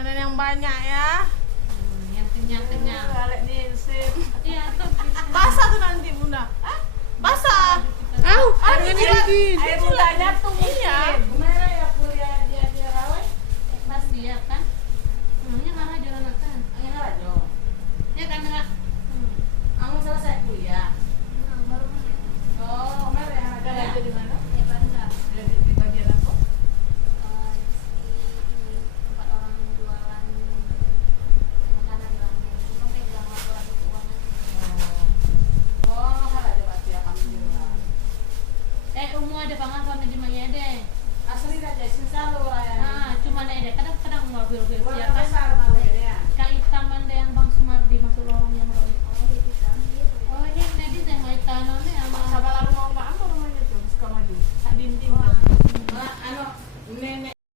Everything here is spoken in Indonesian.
Makanan yang banyak ya. Yang kenyang-kenyang. Balik diisip. Iya. Basah tuh nanti bunda. Basah. Air lagi. Air bundanya tuh Iya. Gimana ya kuliah dia rawat? Pasti ya kan. Yang arah jalan akan. Yang rajo. Ya kan enggak. Kamu selesai kuliah. Baru mana? Oh, kemarin yang ada rajo di mana? Ya Bandar. Di bagian apa? Ini tempat orang jualan makanan lah. Cuma pegang laporan keuangan. Oh, kan ada berarti ya kamu di rumah. Umum ada pangan sama di mana deh. Asli raja sisa lo raya. Cuma ada kadang-kadang mobil-mobil ya kan.